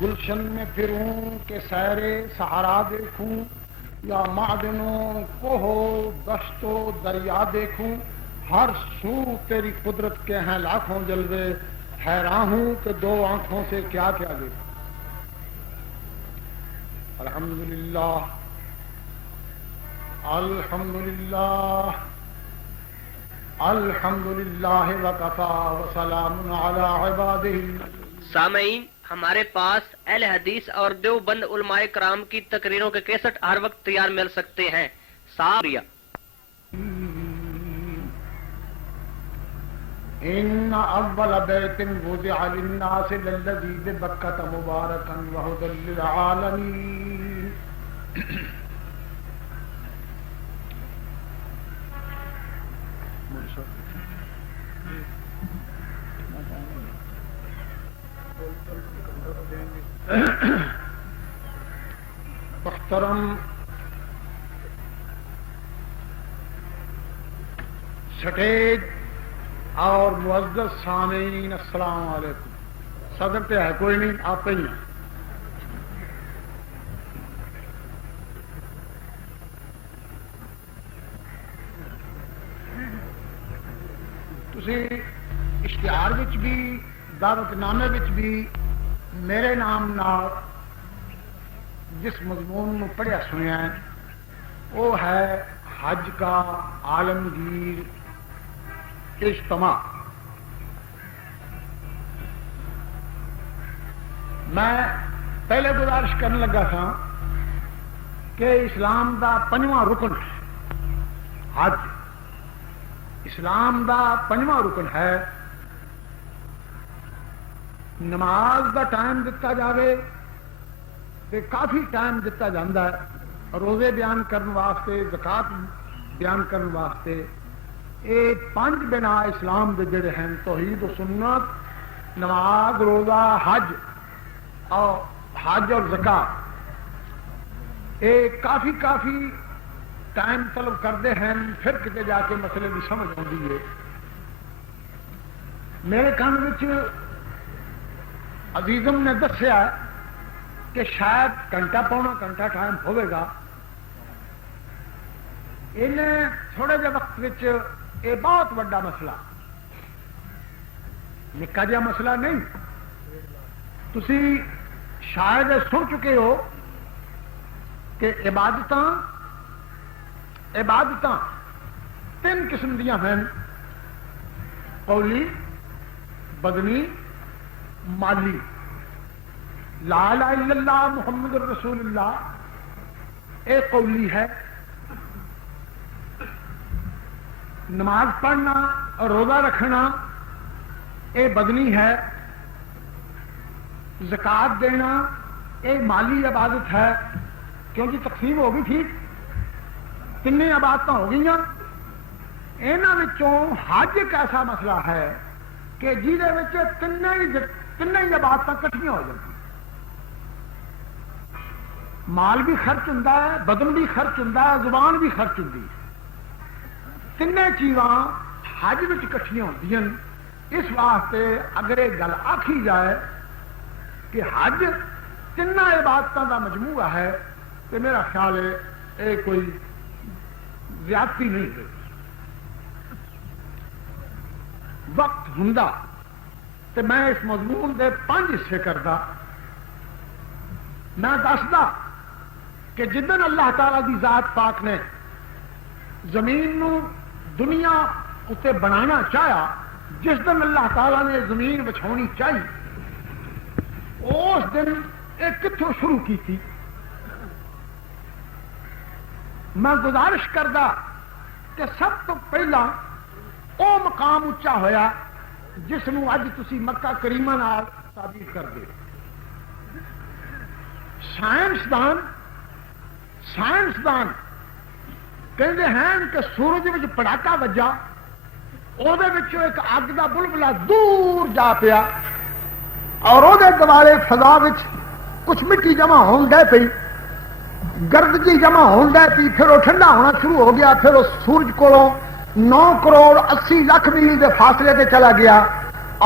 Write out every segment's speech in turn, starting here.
گلشن میں پھروں کہ سیر صحرا دیکھوں یا معدنوں کوہو دشت و دریا دیکھوں، ہر سو تیری قدرت کے ہیں لاکھوں جلوے، حیران ہوں کہ دو آنکھوں سے کیا کیا دیکھوں۔ الحمدللہ الحمدللہ الحمدللہ وکفی وسلام علی عبادہ۔ سامعین، ہمارے پاس اہل حدیث اور دیوبند علماء کرام کی تقریروں کے کیسٹ ہر وقت تیار مل سکتے ہیں۔ ساریہ ان اول بیت وضع للناس للذی ببکۃ مبارکا وہدی للعالمین۔ محترم سٹیج اور معزز سامعین، السلام علیکم۔ صدر پہ ہے کوئی نہیں، آپ ہی ہیں۔ تسی اشتہار وچ بھی دعوت نامے وچ بھی میرے نام نال جس مضمون میں پڑھیا سنیا ہے وہ ہے حج کا عالمگیر اجتماع۔ میں پہلے گزارش کرنے لگا تھا کہ اسلام دا پنجواں رکن ہے حج، اسلام دا پنجواں رکن ہے۔ نماز دا ٹائم دتا جاوے تے کافی ٹائم دتا جاندہ ہے، روزے بیان کرنے واسطے، زکات بیان کرنے واسطے۔ یہ پانچ بنا اسلام دے جڑے ہیں، توحید و سنت، نماز، روزہ، حج اور زکات، یہ کافی ٹائم طلب کرتے ہیں، پھر کتے جا کے مسئلے کی سمجھ آتی ہے۔ میرے کان وچ عزیزم نے دسیا کہ شاید گھنٹہ پونا گھنٹہ ٹائم ہوئے گا۔ انہیں تھوڑے جے وقت وچ یہ بہت بڑا مسئلہ، نکا جہا مسئلہ نہیں۔ تسی شاید سن چکے ہو کہ عبادتاں تین قسم دیاں ہیں، قولی، بدنی، مالی۔ لا الہ الا اللہ محمد رسول اللہ ایک قولی ہے، نماز پڑھنا اور روزہ رکھنا اے بدنی ہے، زکات دینا اے مالی عبادت ہے، کیونکہ تقسیم ہو گئی ٹھیک، تین عبادت ہو گئی۔ انہاں وچوں حج ایک ایسا مسئلہ ہے کہ جہدے وچ تین عبادت کٹھیاں ہو جاتی، مال بھی خرچ ہوندا ہے، بدن بھی خرچ ہوندا ہے، زبان بھی خرچ ہوندی ہے، تین چیزاں حج وچ کٹھیاں ہوندیاں۔ اس واسطے اگر یہ گل آکھی جائے کہ حج تین عبادتوں کا مجموعہ ہے تو میرا خیال ہے یہ کوئی زیادتی نہیں ہے۔ وقت ہوندا تو میں اس مضمون دے 5 حصے کردا۔ میں دسدا کہ جدن اللہ تعالی دی ذات پاک نے زمین نو دنیا اتے بنانا چاہیا، جس دن اللہ تعالی نے زمین بچھونی چاہی، اس دن یہ کتوں شروع کی تھی۔ میں گزارش کردا کہ سب تو پہلا او مقام اچا ہویا جس نو اج تسی مکہ کریمہ نال تعبیر کر دے۔ سائنسدان کہتے ہیں کہ سورج وچ پڑاکا وجا، او دے وچوں ایک اگ دا بلبلا دور جا پیا اور او دے دوالے فضا وچ کچھ مٹی جمع ہون ڈے پئی، گرد جی جمع ہون ڈے پئی، پھر وہ ٹھنڈا ہونا شروع ہو گیا، پھر وہ سورج کولوں 9 کروڑ 80 لاکھ میل دے فاصلے تے چلا گیا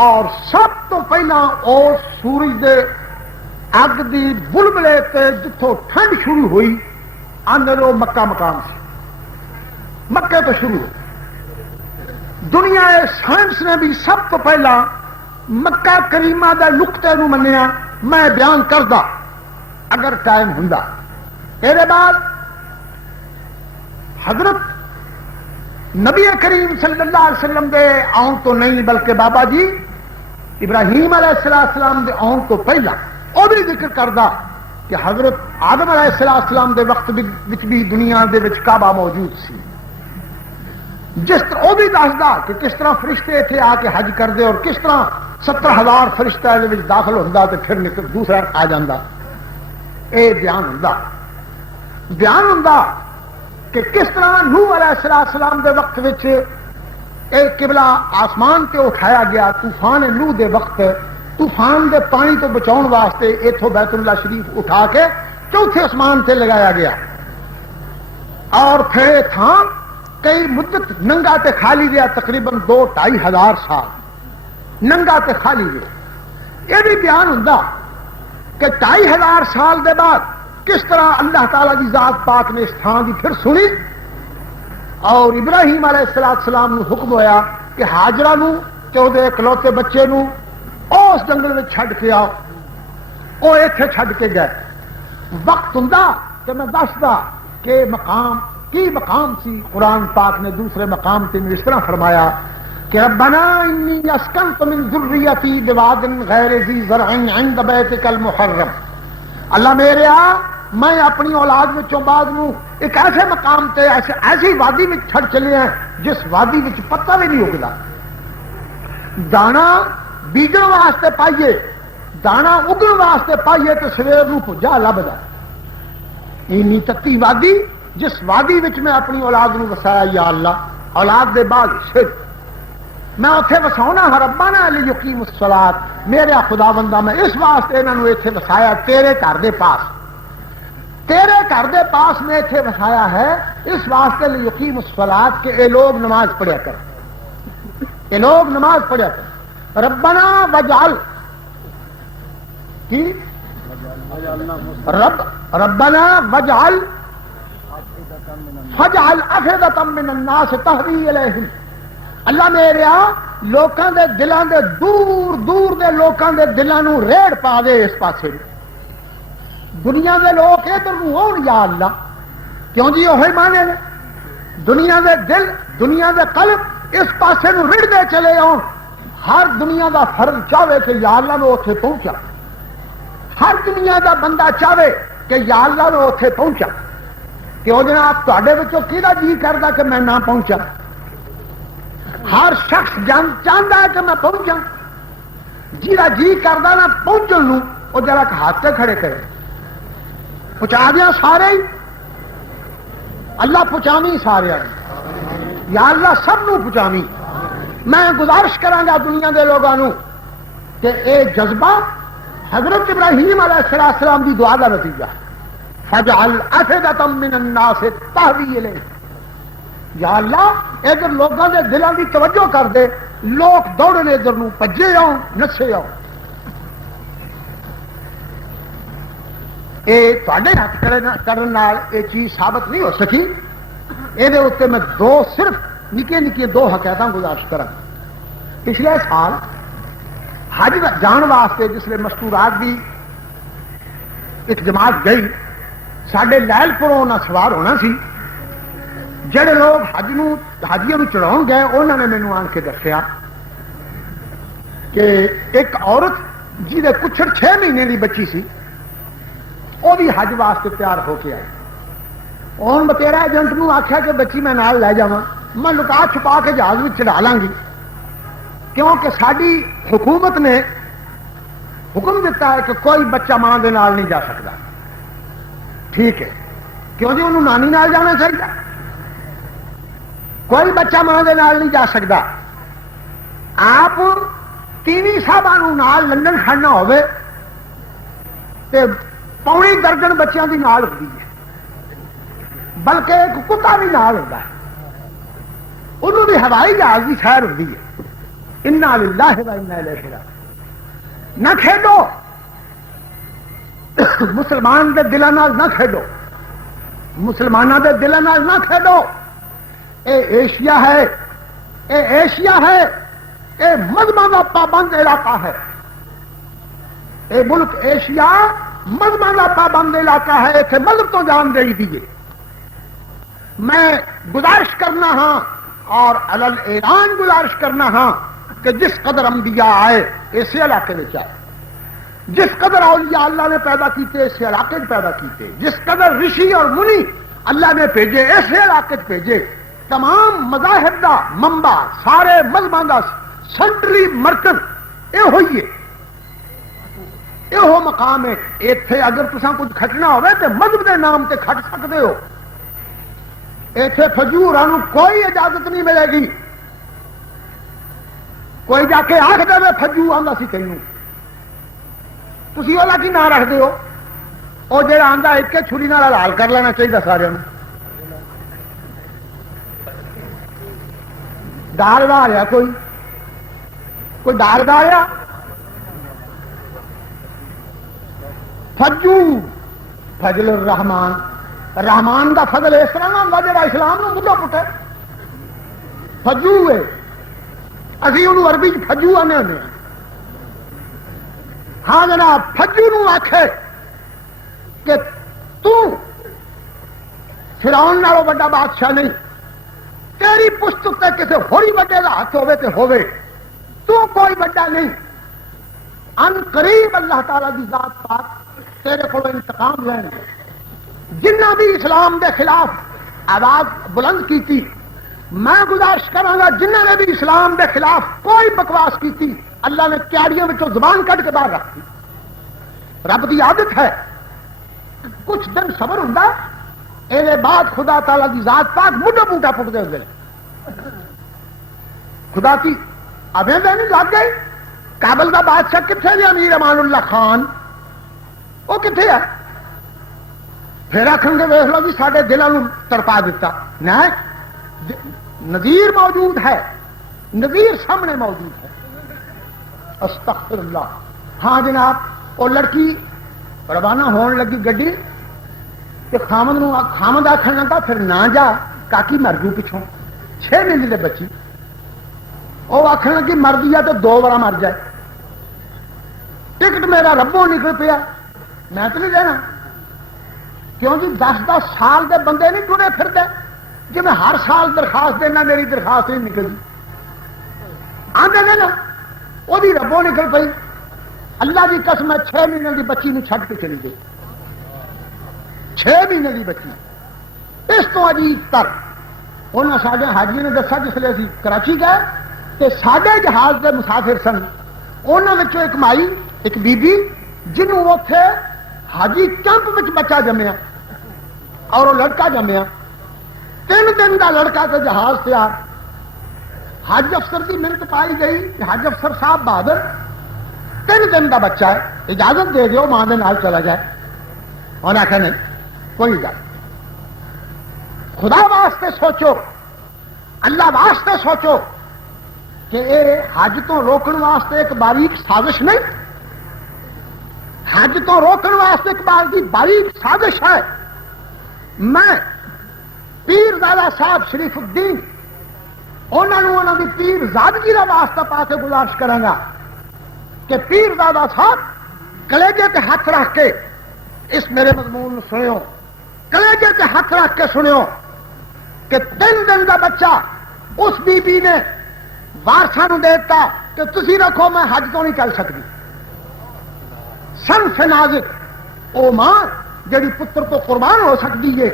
اور سب تو پہلا اور سورج دے اگ دی بلبلے تے جتوں ٹھنڈ شروع ہوئی اندر وہ مکہ مقام سی، مکے تو شروع ہوئی۔ دنیا سائنس نے بھی سب تو پہلا مکہ کریمہ دے نقطے نو منیا، میں بیان کردا اگر ٹائم ہوندا۔ میرے بعد حضرت نبی کریم صلی اللہ علیہ وسلم دے آن تو نہیں، بلکہ بابا جی ابراہیم علیہ السلام دے آن تو پہلا وہ بھی ذکر کردا کہ حضرت آدم علیہ السلام دے وقت وچ بھی دنیا دے وچ کعبہ موجود سی، جس طرح وہ بھی دسدا کہ کس طرح فرشتے اتنے آ کے حج کرتے اور کس طرح 70,000 فرشتہ دے وچ داخل ہوندا تے پھر نکل دوسرا آ جاندا۔ اے بیان ہوندا کہ کس طرح نوح علیہ السلام دے وقت وچ ایک قبلہ آسمان تے اٹھایا گیا طوفان نوح دے وقت، طوفان دے پانی تو بچاؤ واسطے اتوں بیت اللہ شریف اٹھا کے چوتھے آسمان تے لگایا گیا، اور پھر تھا کئی مدت ننگا تے خالی گیا، تقریباً 2-2.5 ہزار سال ننگا تے خالی گیا۔ یہ بھی بیان ہوندا کہ 2.5 ہزار سال دے بعد کس طرح اللہ تعالیٰ کی ذات پاک نے اس تھان کی پھر سنی، اور ابراہیم علیہ السلام نو حکم ہویا کہ ہاجرہ نو تے او دے اکلوتے بچے نو اس جنگل میں چھڈ کے آؤ، وہ اتنے چھڈ کے گئے۔ وقت ہوندا کہ میں دسدا کہ مقام کی مقام سی، قرآن پاک نے دوسرے مقام تے اس طرح فرمایا کہ ربنا انی اسکنت من ذریتی بواد غیر ذی زرع عند بیتک المحرم، اللہ میرے میں اپنی اولاد وچوں بعد نو ایک ایسے مقام تے ایسی وادی میں چھڑ چلے ہیں جس وادی وچ پتہ بھی نہیں اگدا، دانا بیجن واسطے پائیے، دانا اگن واسطے پائیے تو سویر نو پجا لبدا، اینی تتی وادی جس وادی وچ میں اپنی اولاد نو وسایا، یا اللہ اولاد دے بعد صرف میں اتنے وساؤنا ربنا لیقیموا الصلاۃ، میرے خدا بندہ میں اس واسطے انہوں نے اتنے وسایا تیرے گھر دے پاس، تیرے گھر دے پاس میں اتنے وسایا ہے اس واسطے لیقیموا الصلاۃ کہ اے لوگ نماز پڑھیا کر، اے لوگ نماز پڑھیا کر۔ ربنا وجعل کی ربنا وجعل افئدۃ من الناس تہوی الیہم، اللہ میرے لوکاں دے دلاں دے دور دور دے لوکاں دے دلاں نو ریڑ پا دے اس پاسے، دنیا دے لوگ ادھر نو ہون یا اللہ، کیوں جی وہی مانے نے، دنیا دے دل دنیا دے قلب اس پاسے نو رڑ دے چلے آن، ہر دنیا دا فرد چاہے کہ یا اللہ میں اتنے پہنچا، ہر دنیا دا بندہ چاہے کہ یا اللہ میں اتنے پہنچا، کیوں جناب تواڈے وچوں کیدا جی کردا کہ میں نہ پہنچا، ہر شخص چاہتا ہے کہ میں پہنچا، جیڑا جی کردا نہ پہنچن نو وہ ذرا ہاتھ سے کھڑے کرے، پہنچا دیا سارے ہی، اللہ پہنچاوی سارے، یا اللہ سب نو پہنچاوی۔ میں گزارش کراں گا دنیا دے لوگاں نو کہ اے جذبہ حضرت ابراہیم علیہ السلام دی دعا دا نتیجہ، فجعل افئدۃ من الناس تہوی الیہ، یا اللہ ادھر لوگوں کے دلوں کی توجہ کر دے، لوگ دوڑنے ادھر نو پجے آؤ نسے آؤ۔ یہ تے ہاتھ کرنے یہ چیز ثابت نہیں ہو سکی، یہ میں دو صرف نکے نکے دو حقیقت گزارش کرا۔ پچھلے سال حج جان واسطے جسے مستورات کی ایک جماعت گئی، سڈے لائل پوروں نہ سوار ہونا سی، جڑے لوگ حاجیوں چڑھاؤ گئے انہوں نے مینو آن کے دسیا کہ ایک عورت جی کچھ 6 مہینے کی بچی سی، وہ بھی حج واسطے تیار ہو کے آئی، اور بتیرا ایجنٹ نو آخیا کہ بچی میں نال لے جاواں، میں لکا چھپا کے جہاز میں چڑھا لاں گی، کیونکہ ساری حکومت نے حکم دیتا ہے کہ کوئی بچہ ماں دے نال نہیں جا سکتا، ٹھیک ہے، کیوں جی انہوں نانی نال جانا چاہیے، کوئی بچہ ماں دے نال نہیں جا سکتا۔ آپ تینی صاحبوں نال لندن کھڑنا ہوئے تے 1.25 درجن بچیاں دی نال ہوتی ہے، بلکہ ایک کتا بھی نال ہوتا ہے، انہوں نے ہوائی جہاز کی سیر ہوتی ہے۔ انا للہ و انا الیہ راجعون، نہ کھیڈو، مسلمان دے دلاں نال نہ کھیڈو، مسلمانوں دے دلاں نال نہ کھیڈو۔ اے ایشیا ہے، اے ایشیا ہے، اے مذہباں دا پابند علاقہ ہے، اے ملک ایشیا مذہباں دا پابند علاقہ ہے، اتنے مذہب تو جان دے دیجیے۔ میں گزارش کرنا ہاں اور علل اعلان گزارش کرنا ہاں کہ جس قدر انبیاء آئے اسی علاقے میں آئے، جس قدر اولیاء اللہ نے پیدا کیتے اسی علاقے میں پیدا کیتے، جس قدر رشی اور منی اللہ نے بھیجے اسی علاقے میں بھیجے۔ تمام مذاہب دا منبع، سارے مذہباں دا سینٹرلی مرکز یہ ہوئی ہے، یہ مقام ہے۔ ایتھے اگر تساں کچھ کھٹنا ہوئے تو مذہب دے نام تے کھٹ سکتے ہو، ایتھے فجوراں کوئی اجازت نہیں ملے گی۔ کوئی جا کے آکھ دے فجو آندا سی تینوں، تسی اولا کی نہ رکھ دیو، او جڑا آندا ایک کے چھری نال حلال کر لینا چاہیے سارے نوں۔ ڈال دا آیا کوئی ڈال دا آیا فجو فضل الرحمان، رحمان دا فضل اس طرح نہ ہوتا جا اسلام نو مدعا پٹے فجو ہے، اسی انہوں عربی فجو آنے ہونے۔ ہاں جناب، فجو نو آکھے کہ تو فرعون نالوں بڑا بادشاہ نہیں، تیری پشت تے کسی ہوری بڑے کا ہاتھ ہوے تے ہوے، تو کوئی بڑا نہیں۔ ان قریب اللہ تعالی دی ذات پاک تیرے کو انتقام لین گے۔ جنہ بھی اسلام دے خلاف آواز بلند کی تھی، میں گزارش کراں گا جنہ نے بھی اسلام دے خلاف کوئی بکواس کی تھی، اللہ نے کیاڑیوں میں زبان کٹ کے باہر رکھ دی۔ رب دی عادت ہے کچھ دن صبر ہوں، یہ بعد خدا تعالی دی ذات پاک بڈھا بوٹا پٹتے ہوئے خدا کی ابیں نہیں لگ گئی۔ کابل کا بادشاہ کتنے جی امیر امان اللہ خان، وہ کتنے ہے؟ پھر آخر گے ویخ لو جی سارے دلوں تڑپا دیتا۔ نذیر موجود ہے، نذیر سامنے موجود ہے۔ استغفر اللہ۔ ہاں جناب، وہ لڑکی روانہ ہون لگی گڈی کہ خامد آخر لگا پھر نہ جا کاکی مر جوں پچھوں، 6 مہینے دے بچی۔ وہ آخر لگی مر دیا تو 2 بار مر جائے، ٹکٹ میرا ربوں نکل پیا، میں تو نہیں لینا۔ کیوں جی 10-10 سال دے بندے نہیں ٹرے پھرتے کہ میں ہر سال درخواست دینا میری درخواست نہیں نکلتی، آدھے نا وہ ربوں نکل پئی۔ اللہ کی قسم ہے 6 مہینے کی بچی نے چھڈ کے چلی گئی، 6 مہینے کی بچی۔ اس تو عجیب تر انہوں سارے حاجی نے دسا جس لیے کراچی گئے کہ سارے جہاز کے مسافر سن، انہوں ایک مائی ایک بی بی جنہوں اتنے حاجی کیمپ میں بچہ جمیا اور وہ لڑکا جمیا، 3 دن کا لڑکا تو جہاز تیار۔ حج افسر کی منت پائی گئی کہ حج افسر صاحب بہادر 3 دن کا بچہ ہے، اجازت دے دیو ماں دے نال چلا جائے۔ انہیں آخیا نہیں کوئی اجازت۔ خدا واسطے سوچو، اللہ واسطے سوچو کہ یہ حج تو روکن واسطے ایک باریک سازش نہیں، حج تو روکن واسطے ایک باریک سازش ہے۔ میں پیر زادہ صاحب شریف الدین انہوں کی پیر زادگی کا واسطہ پا کے گزارش کروں گا کہ پیر زادہ صاحب کلیجے تے ہاتھ رکھ کے اس میرے مضمون سنو، کلیجے تے ہاتھ رکھ کے سنو کہ 3 دن کا بچہ اس بی بی نے وارسا نو دیتا کہ تسی رکھو میں حج تو نہیں چل سکتی۔ سن سے نازک او ماں جڑی پتر تو قربان ہو سکتی ہے،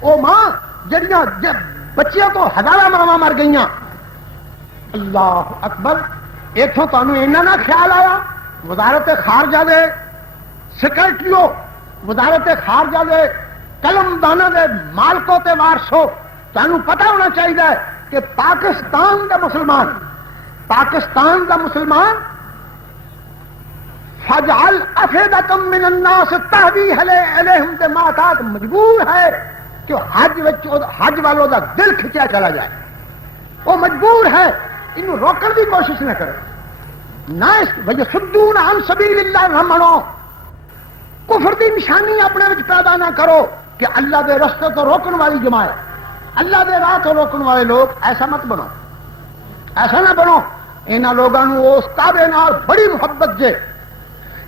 او ماں جڑیاں بچیاں تو 1000 ماواں مر گئیاں۔ اللہ اکبر۔ اتوں تمہیں اینا نہ خیال آیا وزارت خارجہ دے سیکرٹریو، وزارت خارجہ دے قلم دانا دے مالکوں تے وارثو، تمہیں پتہ ہونا چاہیے کہ پاکستان دا مسلمان فجعل افئدۃ من الناس تہوی الیہم تے ماتات مجبور ہے کہ حج والوں دا دل کھچیا چلا جائے، وہ مجبور ہے، انہوں روکن کی کوشش نہ کرے۔ نہ ویصدون عن سبیل اللہ نہ منو، کفر نشانی اپنے وچ پیدا نہ کرو کہ اللہ دے رستے تو روکن والی جماعت, اللہ دے راہ تو روکن والے لوگ. ایسا مت بنو, ایسا نہ بنو. انہاں لوگاں نوں اس کعبے نال بڑی محبت جے.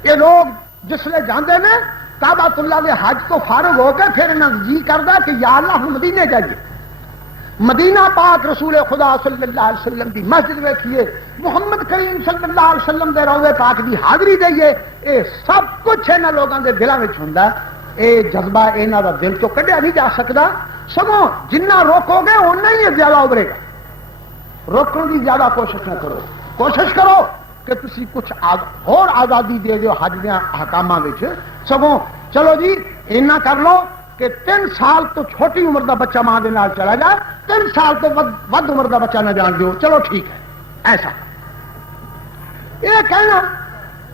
یہ لوگ جسلے جاندے نے کعبۃ اللہ دے حج تو فارغ ہو کے پھر انہاں جی کردا کہ یا اللہ ہم مدینے جائیے, مدینہ پاک رسول خدا صلی اللہ علیہ وسلم دی مسجد ویکھیے, محمد کریم صلی اللہ علیہ وسلم دے روضے پاک دی حاضری دئیے. اے سب کچھ انہاں لوگاں دے دلاں وچ ہوندا. اے جذبہ انہاں دا دل تو کڈھیا نہیں جا سکدا. سگوں جنہ روکو گے اُنہ ہی زیادہ ابھرے گا. روکن کی زیادہ کوشش نہ کرو. کوشش کرو کہ تسی کچھ اور آزادی دے دیو حج دے احکاماں وچ. سگوں چلو جی اینا کر لو کہ 3 سال تو چھوٹی عمر دا بچہ ماں دے نال چلا جائے, 3 سال تو ود عمر دا بچہ نہ جان دیو. چلو ٹھیک ہے. ایسا یہ کہنا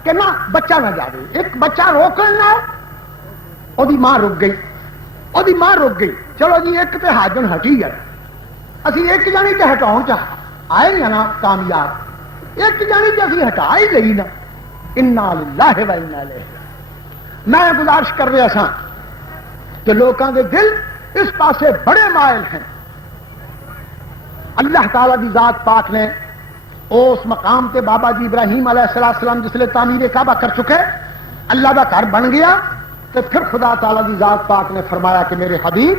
کہ نہ بچہ نہ جائے. ایک بچہ روکن نہ وہ ماں رک گئی, وہ ماں رک گئی. چلو جی ایک تے حاجن ہٹی ہے, اسی ایک جانی تے ہٹاؤ چاہ آئے ہیں نا کامیاب, ایک جانی تے اسی ہٹا ہی لئی نا. انا للہ و انا الیہ. میں گزارش کر رہا سا کہ لوگوں کے دل اس پاسے بڑے مائل ہیں. اللہ تعالی دی ذات پاک نے اس مقام تے بابا جی ابراہیم علیہ السلام جس لئے تعمیر کعبہ کر چکے, اللہ دا گھر بن گیا. تو پھر خدا تعالی دی ذات پاک نے فرمایا کہ میرے حبیب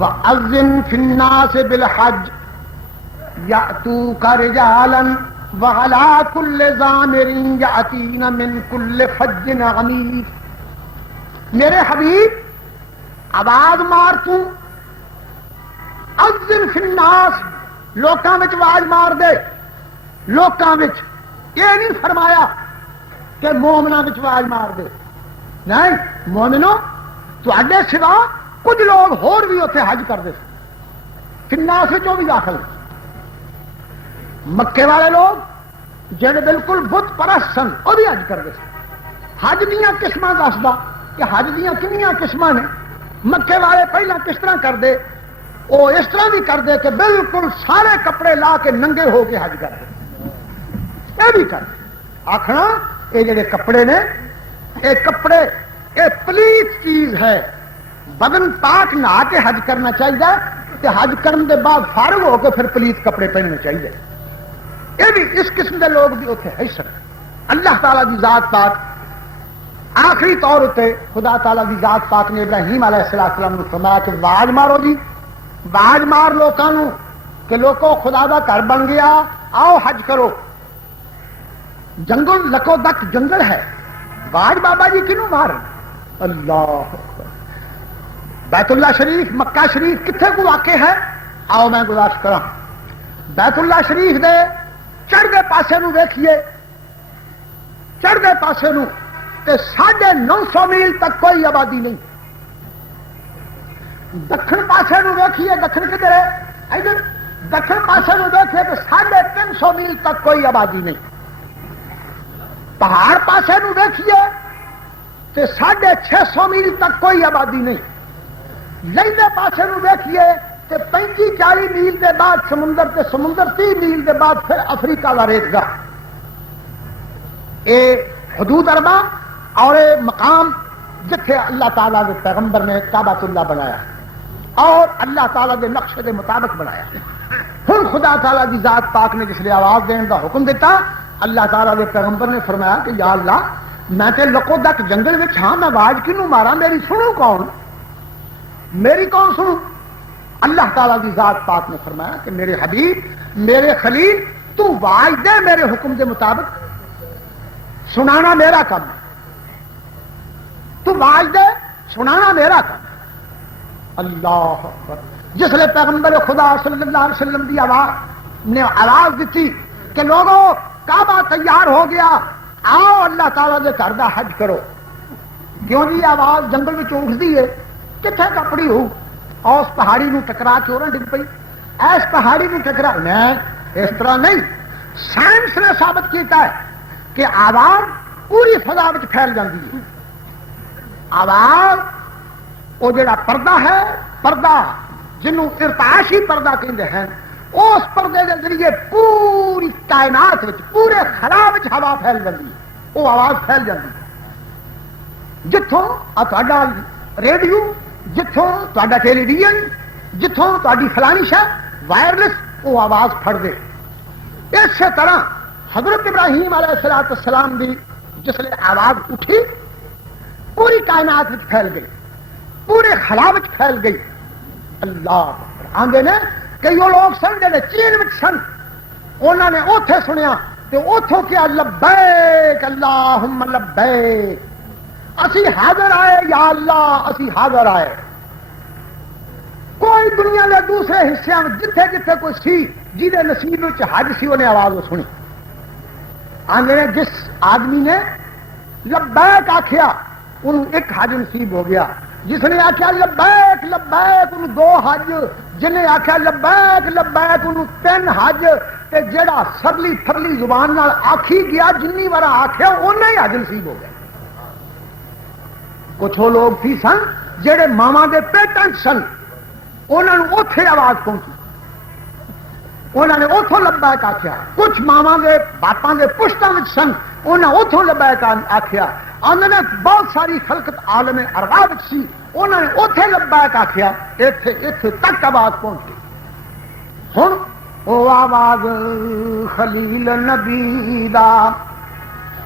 وَأَذِّن فِي النَّاسِ بِالْحَجِّ يَأْتُوكَ رِجَالًا وَعَلَىٰ كُلِّ ضَامِرٍ يَأْتِينَ مِنْ كُلِّ فَجٍّ عَمِيقٍ. میرے حبیب آواز مار تو, اذن فی الناس, لوکاں وچ آواز مار دے. لوکاں وچ یہ نہیں فرمایا کہ مومناں وچ آواز مار دے. نہیں, مومنو تواڈے سوا کچھ لوگ ہور بھی اتنے حج کرتے فی الناس وچوں بھی داخل. مکے والے لوگ جڑے بالکل بت پرست سن وہ بھی حج کرتے. حج دیاں قسماں دسدا کہ حج دیاں کنیاں قسماں نے. مکے والے پہلا کس طرح کرتے, وہ اس طرح بھی کرتے کہ بالکل سارے کپڑے لا کے ننگے ہو کے حج کرتے. یہ بھی کرتے. آخنا یہ جڑے کپڑے نے یہ کپڑے یہ پلیت چیز ہے, بدن پاک نہا کے حج کرنا چاہیے, کہ حج کرنے کے بعد فارغ ہو کے پھر پلیت کپڑے پہننے چاہیے. یہ بھی اس قسم کے لوگ بھی اتنے ہے سکتے. اللہ تعالیٰ کی ذات پاک آخری طور تے خدا تعالیٰ کی ذات پاک نے ابراہیم علیہ السلام نے فرمایا کہ واج مارو جی, واج مار لوگوں کہ لوگوں خدا دا گھر بن گیا, آؤ حج کرو. جنگل لکو دک جنگل ہے, واج بابا جی کنوں مار. اللہ بیت اللہ شریف مکہ شریف کتنے کو واقع ہے. آؤ میں گزارش کرا, بیت اللہ شریف دے چڑھتے پاسے نو دیکھیے, چڑھتے پاسے نو 950 میل تک کوئی آبادی نہیں. دکھن پاسے نو دیکھیے, دکھن کدھر ہے ادھر, دکھن پاسے نو دیکھیے تو 350 میل تک کوئی آبادی نہیں. پہاڑ پاسے نو دیکھیے تو 650 میل تک کوئی آبادی نہیں. لہندے پاسے نو دیکھیے تو 35-40 میل کے بعد سمندر تے سمندر 30 میل کے بعد پھر افریقہ کا ریت گاہ. اے حدود اربع اور اے مقام جتھے اللہ تعالیٰ کے پیغمبر نے کعبۃ اللہ بنایا اور اللہ تعالیٰ کے نقشے کے مطابق بنایا. ہن خدا تعالیٰ کی ذات پاک نے جس لیے آواز دین کا حکم دیتا, اللہ تعالیٰ کے پیغمبر نے فرمایا کہ یا اللہ میں تے لکو دک جنگل میں ہاں, میں آواز کنوں مارا, میری سنوں کون, میری کون سنوں. اللہ تعالیٰ کی ذات پاک نے فرمایا کہ میرے حبیب میرے خلیل تو آواز دے میرے حکم کے مطابق, سنانا میرا کام ہے. تو آواز دے سنانا میرا کام ہے. اللہ اکبر. جس لئے پیغمبر خدا صلی اللہ علیہ وسلم کی آواز نے آواز دیتی کہ لوگوں کعبہ تیار ہو گیا, آؤ اللہ تعالیٰ کے گھر کا حج کرو. کیوں جی آواز جنگل میں اٹھتی ہے, کتنے کپڑی ہو, اور اس پہاڑی نو ٹکرا چورن ڈگ پئی, ایس پہاڑی نو ٹکرا. میں اس طرح نہیں, سائنس نے ثابت کیتا ہے کہ آواز پوری فضا میں پھیل جاتی ہے. آواز وہ جڑا پردہ ہے, پردہ جنوں ارتعاشی پردہ کہتے ہیں, اس پردے کے ذریعے پوری کائنات پورے خلا ہوا پھیل جاتی ہے, وہ آواز پھیل جاتی ہے. جتوں تہاڈا ریڈیو، جتوں تہاڈا ٹیلی ویژن، جتوں تہاڈی فلانی شے وائرلیس وہ آواز پھڑ دے۔ اسی طرح حضرت ابراہیم علیہ السلام دی جسلے آواز اٹھی پوری کائنات وچ پھیل گئی، پورے خلا وچ پھیل گئی۔ اللہ آندے نے کئی لوگ سن جڑے چین وچ سن، انہوں نے اوتھے سنیا تے اوتھوں کیا لبیک اللہم لبیک، اسی حاضر آئے یا اللہ اسی حاضر آئے۔ کوئی دنیا کے دوسرے حصوں میں جتھے جتھے کوئی سی جہے نصیب حج سی انہیں آواز سنی۔ آندے نے جس آدمی نے لبیک آخیا انہوں ایک حج نصیب ہو گیا، جس نے آخیا لبیک لبیک انہوں 2 حج، جنہیں آخیا لبیک لبیک انہوں 3 حج، تے جڑا سرلی تھرلی زبان نال آکھی گیا جنی بار آخیا انہیں ہی حج نصیب ہو گیا۔ کچھ وہ لوگ تھی سن جڑے ماواں دے پیٹن سن، انہوں نے اوتھے آواز پہنچی، انہوں نے اوتھوں لبیک آخیا۔ کچھ ماواں دے باپاں دے پشتاں وچ سن، انہوں نے اوتھوں لبیک آخیا۔ انہوں نے بہت ساری خلقت عالم ارواح وچ سی، انہوں نے اوتھے لبیک آخیا، ایتھے تک آواز پہنچ گئی۔ ہن او آواز خلیل نبی دا،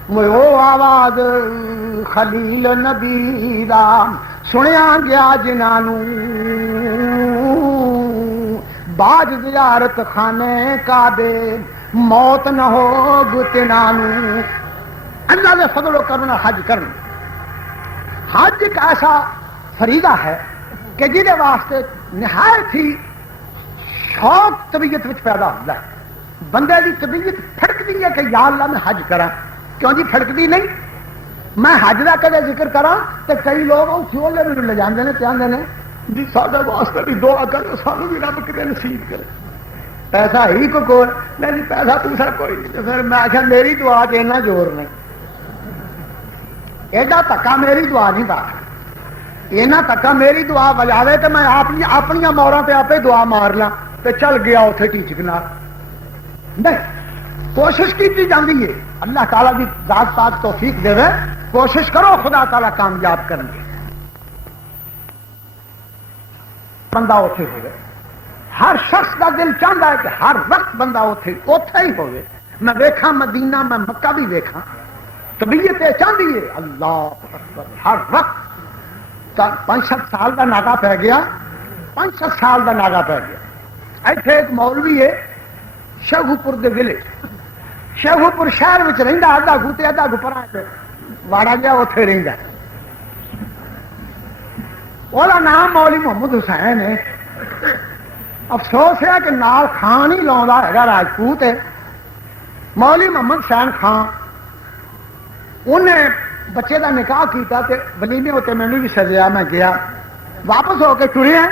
او آواز خلیل نبی دا سنیا گیا جنہوں باج زیارت خانے کعبے موت نہ ہو تنانوں۔ اللہ نے فضل و کرم حج کرنا۔ حج ایک ایسا فریضہ ہے کہ جہدے واسطے نہایت ہی شوق طبیعت وچ پیدا ہوتا ہے۔ بندے کی طبیعت پھڑکتی ہے کہ یا اللہ میں حج کرا، کیوں جی پھڑکتی نہیں؟ میں حج کا کدے ذکر کرا تو کئی لوگ چولہے میرے لے جاندے نے تے آندے نے جی ساڈے واسطے بھی دعا کرو سانو بھی رب کدے نصیب کرے۔ پیسہ ہی کوئی نہیں، پیسہ دوسرا کوئی نہیں۔ پھر میں آخیا میری دعا چ اینا زور نہیں، ایڈا تکا میری دعا نہیں پا، اینا تکا میری دعا بجاوے تو میں اپنی موراں تے آپ دعا مار لاں تے چل گیا اتنے ٹیچک نال۔ نہیں، کوشش کی جاتی ہے، اللہ تعالیٰ کی ذات پاک توفیق دے، کوشش کرو خدا تعالیٰ کامیاب کرنے۔ بندہ اوتھے ہوئے، ہر شخص کا دل چاہتا ہے کہ ہر وقت بندہ اوتھے ہی ہوئے۔ میں ویکھا مدینہ، میں مکہ بھی ویکھا، طبیعت چاہتی ہے اللہ اکبر ہر وقت۔ 5-7 سال کا ناگا پی گیا، 5-7 سال کا ناگا پی گیا۔ ایتھے ایک مولوی ہے شیخو پور دے ضلع، شیخو پور شہر میں رہندا، آدھا گھوٹے آدھا گپرا واڑا گیا اوتھے رہندا۔ وہ نام مولوی محمد حسین ہے۔ افسوس ہے کہ نال خان ہی لاؤندا ہے راجپوت ہے، مولوی محمد حسین خان۔ انہیں بچے کا نکاح کیتا تے ولیمے ہوتے مینوں بھی سجیا، میں گیا واپس ہو کے ٹریا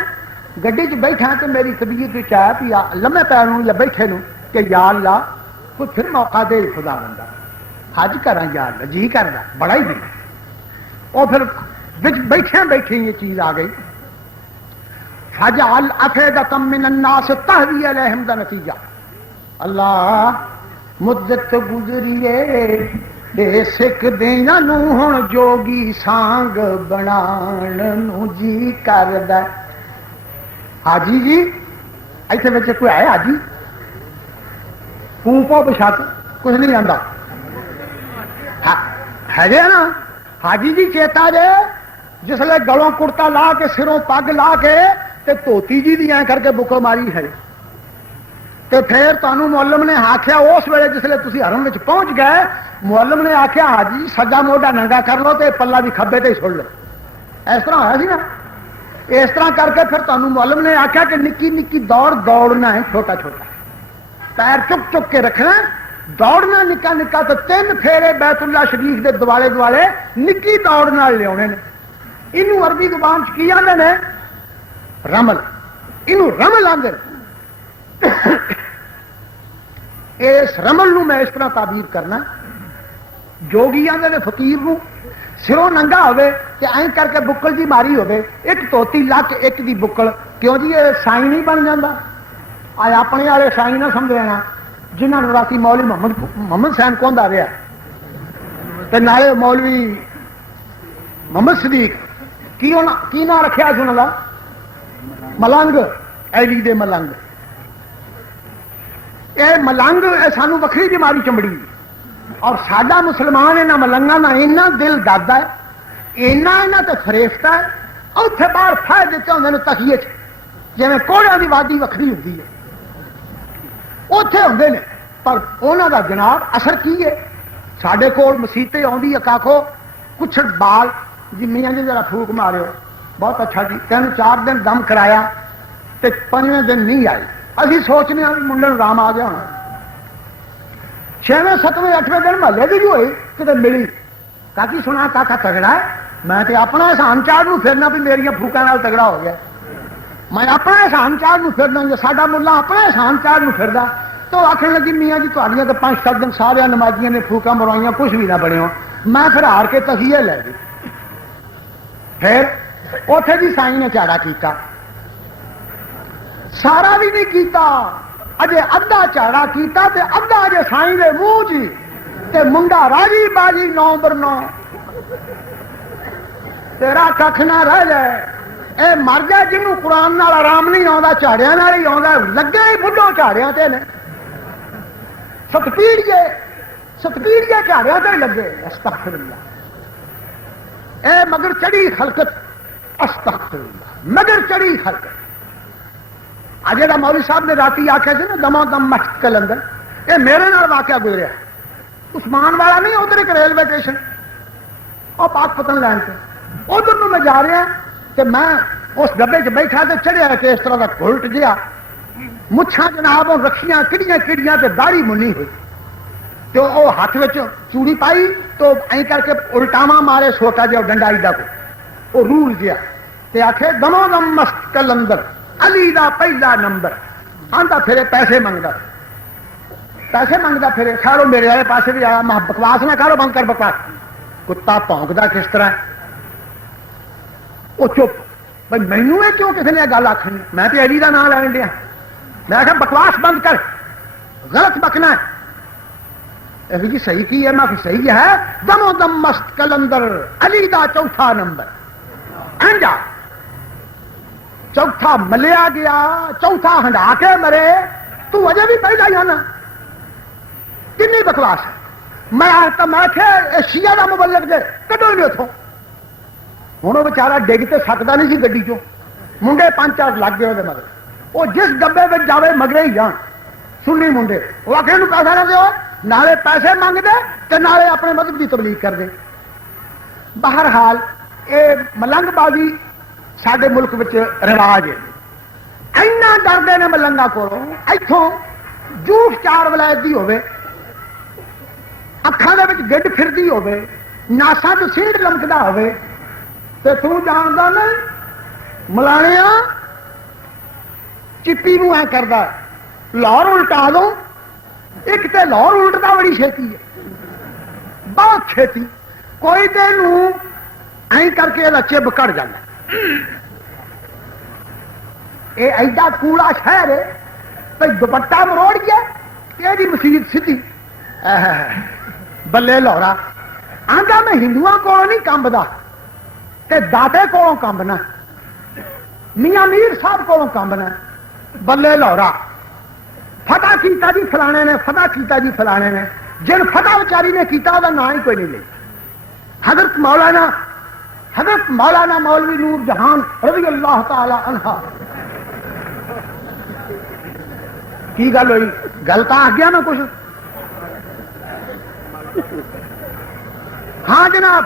گڈی چ بیٹھا تے میری طبیعت آیا بھی لمے پیروں یا بیٹھے نوں کہ یا اللہ کوئی پھر موقع دے خدا بندہ حج کراں یا اللہ جی کردا بڑا ہی دل۔ اور پھر بیٹھے یہ چیز آ گئی فجعل افئدۃ من الناس تہوی الیہم دا نتیجہ۔ اللہ مدت گزریے سکھ دیا ہوں جوگی سانگ بنان جی کردا۔ حاجی جی ایسے بچے کوئی آئے حاجی پوپو بشات کچھ نہیں آتا ہے جی نا حاجی جی چیتا جے جسے گلوں کرتا لا کے سروں پگ لا کے تے توتی جی دی کر کے بکر ماری ہے تے پھر تمہیں معلم نے آخیا اس ویلے جسے تھی حرم میں پہنچ گئے معلم نے آخیا حاجی سجا موڈا ننگا کر لو تے پلا بھی کھبے تے چھوڑ لو۔ اس طرح ہوا سی نا، اس طرح کر کے پھر تمہیں معلم نے آخیا کہ نکی نکی دوڑنا ہے، چھوٹا چھوٹا پیر چک چک کے رکھنا، دوڑنا نکا نکا تو 3 پھیرے بیت اللہ شریف دے دوالے دوالے نکی دوڑ نال لیا نے۔ انہوں عربی زبان چ کی آدھے نے رمل، انہوں رمل آدھے۔ اس رمل نو میں اس طرح تعبیر کرنا، جوگی آدھے نے فقیر نو سروں ننگا ہوئے تے این کر کے بکل جی ماری ہوئے، ایک توتی لا کے ایک دی بکل، کیوں جی یہ سائی نہیں بن جاتا؟ آج اپنے والے سائی نہ سمجھ لینا جنہوں نے راتی مولوی محمد حسین کون آ رہا تے نالے مولوی محمد صدیق کی نام رکھا اس انہوں کا؟ ملنگ، ایلی دے ملنگ۔ یہ ملنگ سانو وکری بیماری چمڑی، اور سڈا مسلمان یہاں ملنگا نہ اینا دل دادا ہے، اینا تے فریفتا ہے، اتنے باہر پھائے دیتے ہوتے ہیں تکیے جی کوڑیاں کی وادی وکری ہوتی ہے، اتے ہوتے ہیں، پر انہوں کا جناب اثر کی ہے؟ سڈے کول مسیطے آدھی اکاخو کچھ بال جی میاں جی ذرا پھوک مارو، بہت اچھا جی، 3-4 دن دم کرایا تے 5ویں دن نہیں آئی، ابھی سوچنے ہیں منڈے رام آ گیا ہونا، 6ویں 7ویں 8ویں دن محلے کی بھی ہوئی کتنے ملی، کاکی سنا کاکا تگڑا ہے، میں تے اپنا احسان چار پھرنا بھی میری پھوکاں نال تگڑا ہو گیا، میں اپنا احسان چار پھرنا، جو ساڈا ملا اپنا احسان چار پھردا تو آخر لگی میاں جی تھوڑیاں تو 5-7 دن سارے نمازیاں نے پھوکاں مروائیاں کچھ بھی نہ بنے ہو، میں پھر ہار کے تخیے لے گئی، پھر اوتھے بھی سائی نے چاڑا کیتا، سارا بھی نہیں کیتا، اجے ادھا چاڑا کیتا تے ادھا اجے سائی دے منہ جی تے منڈا راجی باجی 9/9 تیرا کھ نہ رہ جائے، اے مر جائے جنوں قرآن نال آرام نہیں آتا، چاڑیاں نال ہی آتا، لگے ہی بڈھوں چاڑیاں تے نے، ستپیڑیے چاڑیاں تے لگے، استغفر اللہ، اے مگر چڑی خلقت، استغفر اللہ، مگر چڑی خلقت۔ اجے دا مولوی صاحب نے راتی آخیا سی نا دما دم مشق کلندر، یہ میرے نال واقعہ گزریا، عثمان والا نہیں ادھر ایک ریلوے اسٹیشن اور پاک پتن لین سے ادھر میں جا رہا کہ میں اس ڈبے چ بیٹھا تو چڑھیا کہ اس طرح کا گلٹ جہا، مچھاں جناب رکھیاں کڑیاں کڑیاں تے داڑھی منی ہوئی، تو وہ ہاتھ میں چوڑی پائی تو این کر کے الٹاوا مارے چھوٹا جہا ڈنڈا ایڈا کو، وہ رول گیا تے آخے دمو دم مست کلندر علی دا پہلا نمبر، آندا پھرے پیسے منگتا پھرے، خیر میرے والے پاسے بھی آیا، میں بکواس نہ کرو، بند کر بکواس، کتا پونکتا کس طرح، وہ چپ بھائی مینو یہ کیوں کسی نے گل آخنی، میں تو علی کا نام لین دیا، میں آخر بکواس بند کر، غلط بکنا ہے، جی صحیح کی ہے، میں صحیح ہے، دمو دم مست کلندر علی دا چوتھا نمبر، انجا چوتھا ملیا گیا، چوتھا ہنڈا کے مرے، تو اجے بھی پہلا ہی آنا، کنی بکواس ہے، میں شیعہ دا مبلغ دے کڈو نہیں اتوں، ہوں وہ بچارا ڈگ تے سکتا نہیں سی گڈی چوں، منڈے 5-4 لگ گئے وہ مگر، وہ جس ڈبے میں جاوے مگرے ہی جان، سنی منڈے، وہ آخر پیسہ نہ دو، نالے پیسے منگ دے تے نالے اپنے مذہب کی تبلیغ کر دے۔ بہرحال یہ ملنگ بازی سارے ملک میں رواج ہے، اینا ڈردے نے ملنگا کو، اتوں جوش 4 ولایت دی ہوے، اکھاں دے وچ گڈ پھردی ہوے، ناساں تو سینڈ لمکدا ہوے، تے تو جاندا نہیں ملانیا چپی نو اے کردا لاہور الٹا دو، ایک تے لاہور الٹدا بڑی چھیتی ہے، بہت چھیتی، کوئی تینوں این کر کے یہ چب کٹ جانا، یہ ایڈا کوڑا شہر ہے، بھائی دوپٹہ مروڑ گیا یہ مسیت سیدھی، بلے لورا آندا میں ہندوؤں کو نہیں کمبدا تے دادے کو کمبنا، میاں میر صاحب کو کمبنا، بلے لورا فتح کیتا جی فلانے نے، فتح کیتا جی فلانے نے، جن فتح بچاری نے کیتا وہ نام ہی کوئی نہیں لے، حضرت مولانا مولوی نور جہان رضی اللہ تعالی عنہ، کی گل ہوئی؟ گل تو آ گیا میں کچھ، ہاں جناب،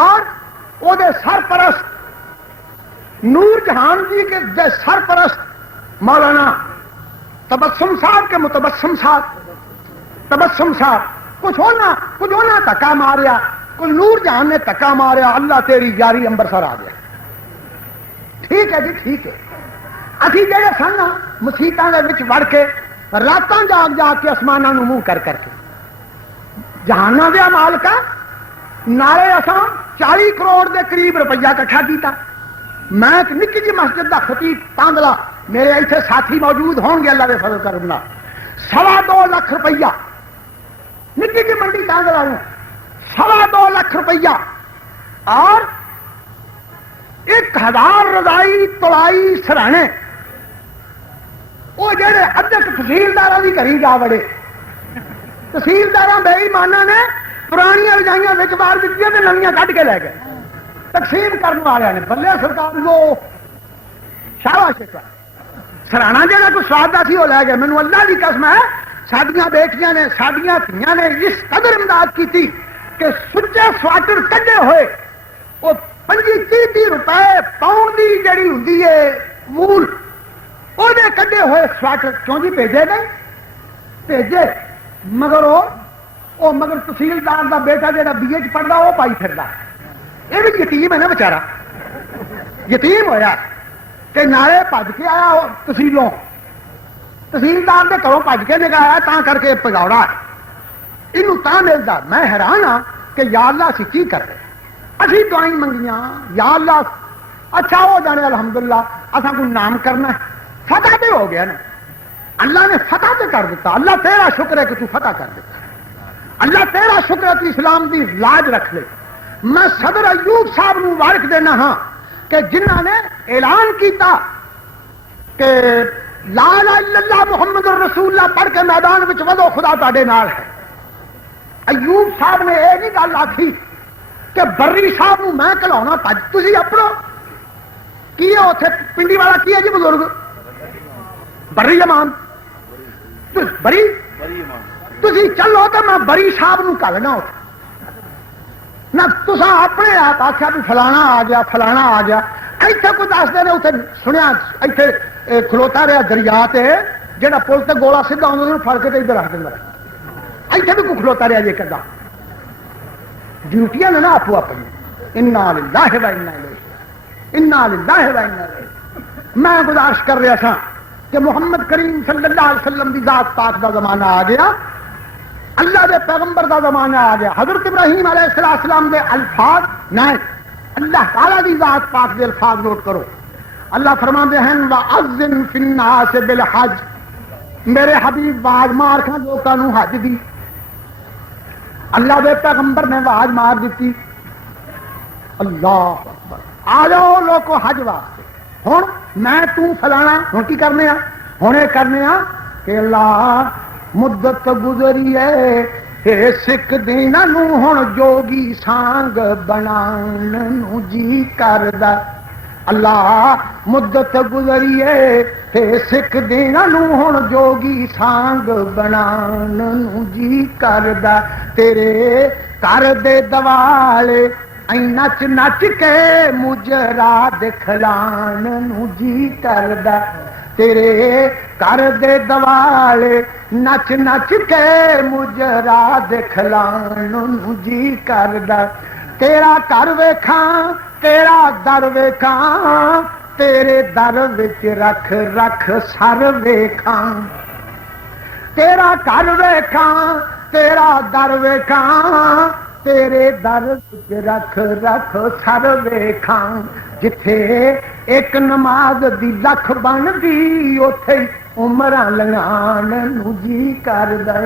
اور وہ سرپرست نور جہان جی کے سرپرست مولانا تبسم صاحب کے متبسم صاحب کچھ ہونا دھکا ماریا، کچھ نور جہان نے دھکا ماریا، اللہ تیری یاری امبرسر آ گیا، ٹھیک ہے جی ٹھیک ہے، اسی جڑے سن مسیتاں دے وچ وڑ کے راتاں جاگ کے آسماناں نوں منہ کر کے جہاناں دے مالکاں نالے اساں 40 کروڑ دے قریب روپیہ اکٹھا کیتا، میں ایک نکی جی مسجد دا خطیب تاندلا، میرے ایتھے ساتھی موجود ہون گے اللہ دے فضل کرم نال، 2.25 لاکھ روپیہ نکی جی منڈی تاندلا نوں 2.25 لاکھ روپیہ اور 1000 رضائی تلائی سرانے وہ جڑے ادھک تحصیلدار کی گھری جا بڑے تحصیلدار بے ایمانہ نے پرانی رجائیاں بار دیتی تو نویاں کھڈ کے لے گئے تقسیم کرنے والے نے بلے سرکار کو شاباش سرانا جہاں کوئی سواد سی وہ لے گئے مینو اللہ کی قسم ہے ساڈیاں بیٹیاں نے ساڈیاں دھیاں نے اس قدر امداد کی کہ سچے سواٹر کڈے ہوئے وہ 25-30 روپے پاؤنڈ کی جڑی ہوں مول وہ کڈے ہوئے سواٹر کیوں جی بھیجے نہیں بھیجے مگر وہ مگر تحصیلدار کا بیٹا جا BA پڑھتا وہ پائی پھردا یہ بھی یتیم ہے نا بچارا یتیم ہویا کہ نالے بج کے آیا تحصیلوں تحصیلدار کے گھروں بج کے نکایا تا کر کے پگاوڑا یہ ملتا میں حیران ہاں کہ یا اللہ اسی کی کر رہے اسی دعائیں منگیاں یا اللہ اچھا ہو جانے الحمدللہ اصا کوئی نام کرنا فتح تے ہو گیا نا اللہ نے فتح تے کر دیتا اللہ تیرا شکر ہے کہ تو فتح کر دیتا اللہ تیرا شکر ہے کہ اسلام دی لاج رکھ لے میں صدر ایوب صاحب نو مبارک دینا ہاں کہ جنہ نے اعلان کیتا کہ لا الہ الا اللہ محمد رسول اللہ پڑھ کے میدان وچ ودو خدا تاڈے نال ہے ایوب صاحب نے یہ نہیں گل آخی کہ بری صاحب نو میں کلاونا پج تسی اپنا کی ہے اتنے پنڈی والا کی ہے جی بزرگ بری امام بری تسی چلو تو میں بری صاحب نو کلنا نہ تسا اپنے آپ آخیا بھی فلانا آ گیا فلانا آ گیا ایتھے کوئی دستے ہیں اتنے سنیا ایتھے کھلوتا رہا دریا تے جہاں پل سے گولا سیدھا آدھا فڑ کے ادھر رکھ دینا ایتھے بھی کوئی کھلوتا رہا جی کدا ڈیوٹیاں نے نا آپ اپنی انا للہ و انا الیہ انا للہ و انا الیہ میں گزارش کر رہا تھا کہ محمد کریم صلی اللہ علیہ وسلم کی ذات پاک کا زمانہ آ گیا اللہ دے پیغمبر کا زمانہ آ گیا حضرت ابراہیم علیہ السلام دے الفاظ نہ اللہ تعالیٰ دی ذات پاک دے الفاظ نوٹ کرو اللہ فرماتے ہیں وَأَذِّن فِي النَّاسِ بِالْحَجِّ میرے حبیب واج مار کھا لوگوں نو حج دی اللہ دے پیغمبر نے واج مار دیتی اللہ اکبر آ جاؤ لوگوں حج واسطے ہوں میں تو فلانا ہوں کی کرنے ہوں یہ کرنے کہ اللہ مدت گزری ہے سکھ دینا نو ہوں جوگی سانگ بنان نو جی کردا اللہ مدت گزری ہے سکھ دینا نو ہوں جوگی سانگ بنان نو جی کردا تیرے کر دے دوالے نچ نچ کے مجرا دکھلان نو جی کردا تیرے کر دے دوالے نچ نچ کے مجرا دکھلان نو جی کردا تیرا کر ویکھاں تیرا در ویکھاں تیرے در وچ رکھ رکھ سر ویکھاں تیرا کر ویکھاں تیرا در ویکھاں تیرے در وچ رکھ رکھ سر ویکھاں جتھے ایک نماز دی لکھ بن دی اوتھے عمراں لنگان نو جی کردا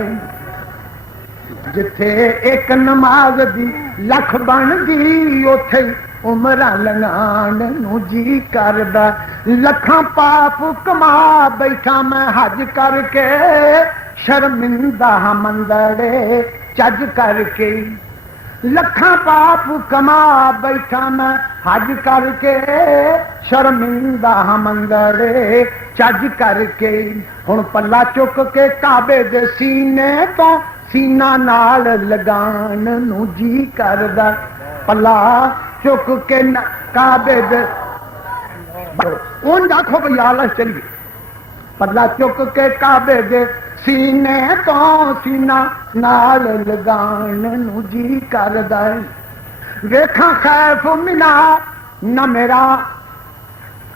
جتھے ایک نماز دی لکھ بن دی اوتھے عمراں لنگان نو جی کردا لکھاں پاپ کما بیٹھا میں حج کر کے شرمندہ مندڑے چج کر کے لکھاں پاپ کما بیٹھا میں حج کر کے شرمندہ مندڑے چج کر کے ہن پلا چک کے کعبے دے سینے تو سینہ نال لگان نو جی کردا پلا چک کے کعبے دے اون آکھو بھئی اللہ چلیے پلا چک کے کعبے دے سینے تو سینہ نال لگان نو جی کردا ویکھاں خیف منا نہ میرا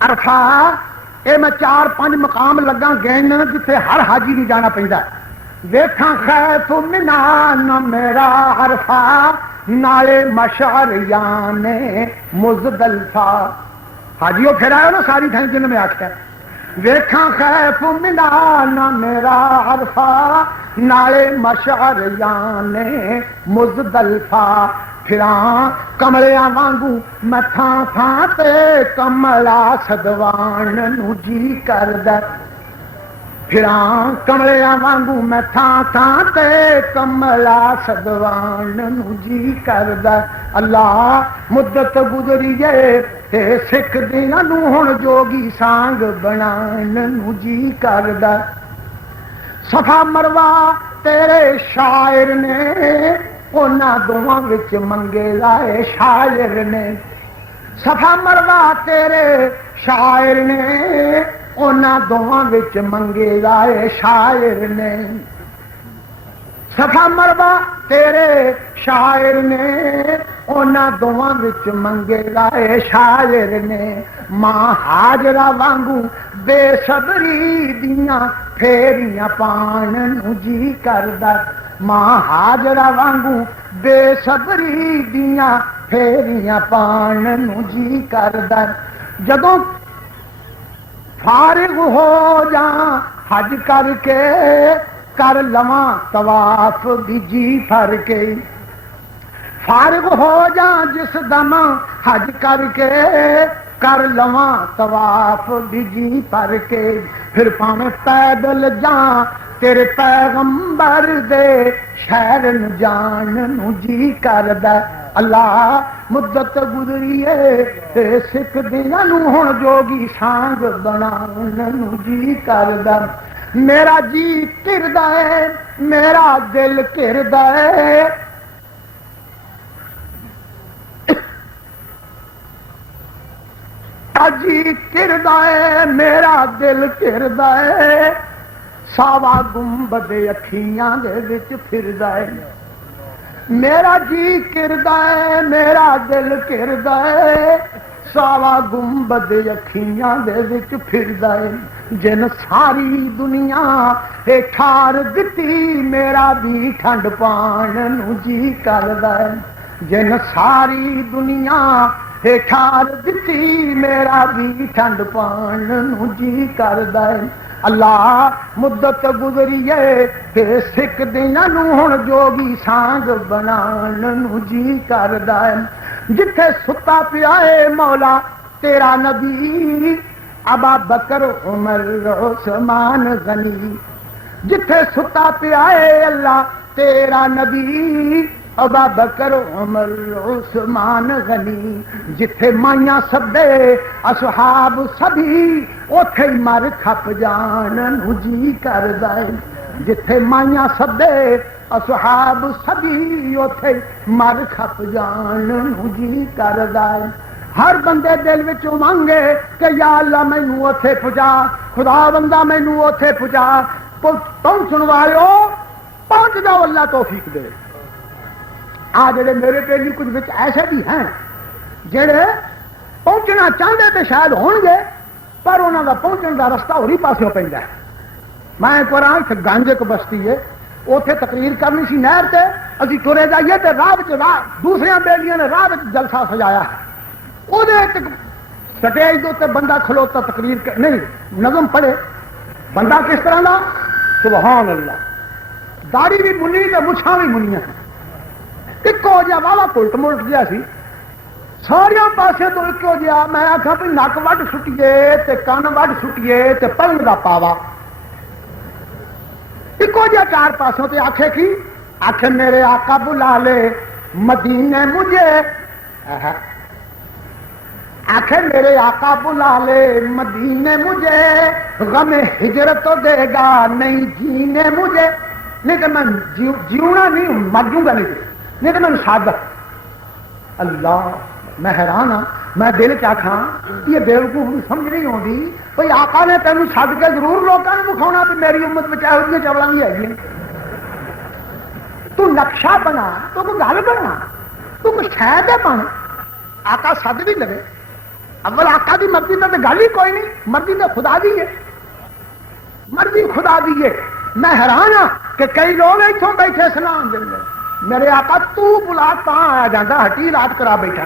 عرفہ اے میں 4-5 مقام لگا گئن جتھے ہر حاجی نہیں جانا پیندا ویکھاں خیف منا نہ میرا عرفہ نالے مشعر یانے مزدلفہ حاجیوں پھر آئے نا ساری تھیں جن میں آکھیا ویکھاں خیف منا نہ میرا عرفہ نالے مشعر یانے مزدلفہ پھراں کملیاں وانگوں میں تھاں تھاں تے کملا سدوان نو جی کردا پھراں کملیاں وانگوں میں تھاں تھاں تے کملا سدوان نو جی کردا اللہ مدت گزری جے تے سکھ دیاں نو ہن جوگی سانگ بنان نو جی کردا صفا مروا تیرے شاعر نے انہاں دوواں وچ منگے لائے شاعر نے صفا مروا تیرے شاعر نے انہاں دوواں وچ منگے لائے شاعر نے صفا مروا تیرے شاعر نے انہاں دوواں وچ منگے لائے شاعر نے ماں ہاجرہ وانگوں بے صبری دیاں پھیریاں پان نو جی کردا ماں ہاجرہ وانگوں بے صبری دیاں پھیریاں پان نو جی کردا جدوں فارغ ہو جاں حج کر کے کر لواں طواف بھی جی پھر کے فارغ ہو جاں جس دم حج کر کے کر لواں طواف بھی جی پھر کے پھر پاویں پیدل جاں تیرے پیغمبر دے شہر نو جان نو جی کردا اللہ مدت گزری ہے تے سکھ دیاں نو ہن جوگی سانگ بنان نو جی کردا میرا جی کردا ہے میرا دل کردا ہے جی کردا ہے میرا دل کردا ہے ساوا گنبد اکھیاں دے وچ پھردا ہے میرا جی کردا ہے میرا دل کردا ہے ساوا گنبد اکھیاں دے وچ پھردا ہے جن ساری دنیا اے ٹھار دتی میرا بھی ٹھنڈ پان نو جی کردا ہے جن ساری دنیا اے ٹھار دتی میرا بھی ٹھنڈ پان نو جی کردا ہے اللہ مدت گزری ہے تے سکھ دیاں نو ہن جوگی سانگ بنان نو جی کردا ہے جتھے ستا پیا اے مولا تیرا نبی ابا بکر عمر عثمان غنی جتھے ستا پیا اے اللہ تیرا نبی ابا بکر عمر عثمان غنی جتھے مائیاں سبے اصحاب سبھی اوتھے مر کھپ جان نو جی کردا ہے جتھے مائیاں سبے اصحاب سبھی اوتھے مر کھپ جان نو جی کردا ہے ہر بندے دل وچ منگے کہ یا اللہ مینوں اوتھے پہنچا خدا بندہ مینوں اوتھے پہنچا پہنچن والو پہنچ جاؤ اللہ توفیق دے آ جڑے میرے پہلی کچھ بچ ایسے بھی ہیں جڑے پہنچنا چاہتے تو شاید ہون گے پر انہوں کا پہنچنے کا رستہ ہوری پاسوں پہ ہے میں قرآن سے گنج ایک بستی ہے اتنے تقریر کرنی سی نہر سے ابھی ترے جائیے تو راہ دوسرے بیلیاں نے راہ جلسہ سجایا ہے وہ سٹیج کے بندہ کھلوتا تقریر نہیں نظم پڑھے بندہ کس طرح کا سبحان اللہ داڑھی بھی منی تو مچھاں بھی منیاں ایک جہا والا پلٹ ملٹ جہا سی سارے پاسے تو ایک جہا میں آخا بھی نک وڈ سٹیے تے کن وڈ سٹیے تے پلن کا پاوا ایک جہا چار پاسوں تے آخے کی آخے میرے آقا بلا لے مدینے مجھے آخے میرے آقا بلا لے مدینے مجھے غم ہجرت تو دے گا نہیں جینے مجھے نہیں کہ میں جیونا نہیں مر جوں گا نہیں تو میں سادہ اللہ میں حیران ہاں میں دل کیا کھا یہ بیوقوف سمجھ نہیں آتی بھائی آقا نے تینوں سد کے ضرور لوگوں نے دکھاؤنا بھی میری امت میں چاہے چوڑا بھی ہے تو نقشہ بنا تو کوئی گل بنا تو کچھ شاید ہے بن آقا سد بھی لگے اول آقا کی مرضی میں تو گل ہی کوئی نہیں مرضی تو خدا دی ہے مرضی خدا دی ہے میں حیران ہاں کہ کئی لوگ اتوں بیٹھے سلام دیں میرے آقا تو بلا کہاں آیا جانا ہٹی رات کرا بیٹھا